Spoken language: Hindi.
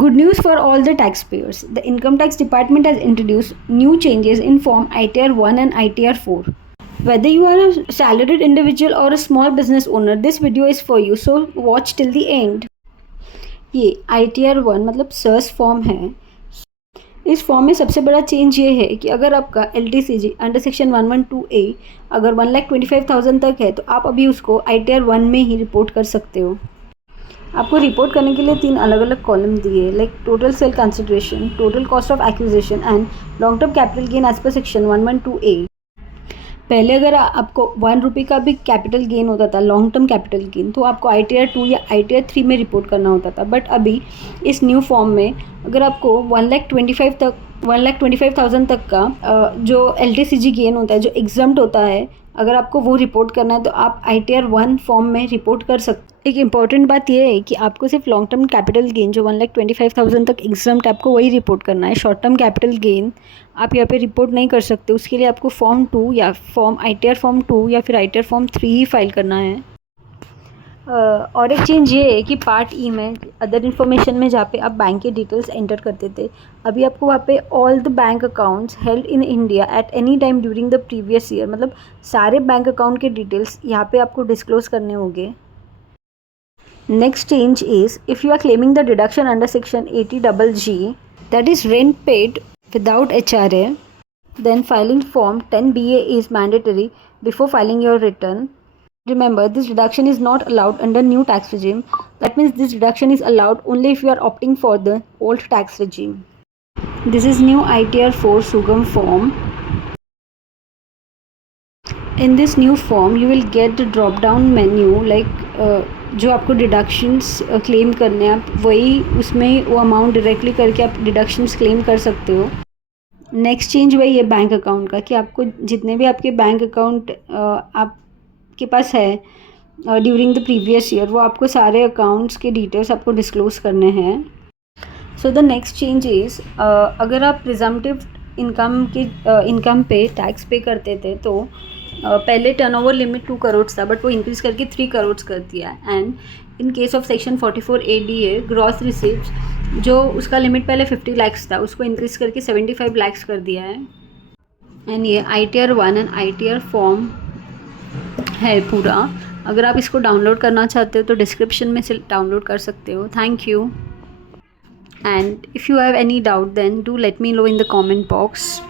Good news for all the taxpayers. The Income Tax Department has introduced new changes in Form ITR 1 and ITR 4. Whether you are a salaried individual or a small business owner, this video is for you, so watch till the end. ये ITR 1 मतलब सर्स फॉर्म है. इस फॉर्म में सबसे बड़ा चेंज ये है कि अगर आपका LTCG अंडर सेक्शन 112A अगर 1,25,000 तक है तो आप अभी उसको ITR 1 में ही रिपोर्ट कर सकते हो. आपको रिपोर्ट करने के लिए 3 अलग अलग कॉलम दिए, like total sale consideration, total cost of acquisition and long term capital gain as per section 112A. पहले अगर आपको 1 रुपये का भी कैपिटल गेन होता था, लॉन्ग टर्म कैपिटल गेन, तो आपको ITR 2 या ITR 3 में रिपोर्ट करना होता था. बट अभी इस न्यू फॉर्म में अगर आपको 1,25,000 तक का जो LTCG गेन होता है, जो एग्जम्प्ट होता है, अगर आपको वो रिपोर्ट करना है तो आप ITR 1 फॉर्म में रिपोर्ट कर सकते. एक इम्पॉर्टेंट बात यह है कि आपको सिर्फ लॉन्ग टर्म कैपिटल गेन जो 1,25,000 तक एग्जम्प्ट आपको वही रिपोर्ट करना है. शॉर्ट टर्म कैपिटल गेन आप यहाँ पे रिपोर्ट नहीं कर सकते. उसके लिए आपको फॉर्म 2 या ITR फॉर्म 2 या फिर ITR फॉर्म 3 ही फाइल करना है. और एक चेंज ये है कि पार्ट ई में अदर इन्फॉर्मेशन में जहाँ पे आप बैंक के डिटेल्स एंटर करते थे, अभी आपको वहाँ पे all the bank accounts held in India at any time during the previous year, मतलब सारे बैंक अकाउंट के डिटेल्स यहाँ पे आपको डिस्क्लोज करने होंगे. Next change is if you are claiming the deduction under section 80GG that is rent paid without HRA, then filing form 10BA is mandatory before filing your return. Remember, this deduction is not allowed under new tax regime. That means this deduction is allowed only if you are opting for the old tax regime. This is new ITR 4 Sugam form. In this new form, you will get the drop down menu like जो आपको डिडक्शंस क्लेम करने हैं, आप वही उसमें वो अमाउंट डायरेक्टली करके आप डिडक्शंस क्लेम कर सकते हो. नेक्स्ट चेंज वही है बैंक अकाउंट का कि आपको जितने भी आपके बैंक अकाउंट आपके पास है ड्यूरिंग द प्रीवियस ईयर, वो आपको सारे अकाउंट्स के डिटेल्स आपको डिस्क्लोज करने हैं. So the next change is अगर आप प्रिजम्पटिव इनकम पे टैक्स पे करते थे तो पहले टर्नओवर लिमिट 2 करोड़ था, बट वो इंक्रीज़ करके 3 करोड़ कर दिया. And in case of section 44ADA gross receipts जो उसका लिमिट पहले 50 लाख था, उसको इंक्रीज़ करके 75 लाख कर दिया है. एंड ये ITR 1 एंड ITR फॉर्म है पूरा. अगर आप इसको डाउनलोड करना चाहते हो तो डिस्क्रिप्शन में से डाउनलोड कर सकते हो. Thank you. And if you have any doubt then do let me know in the comment box.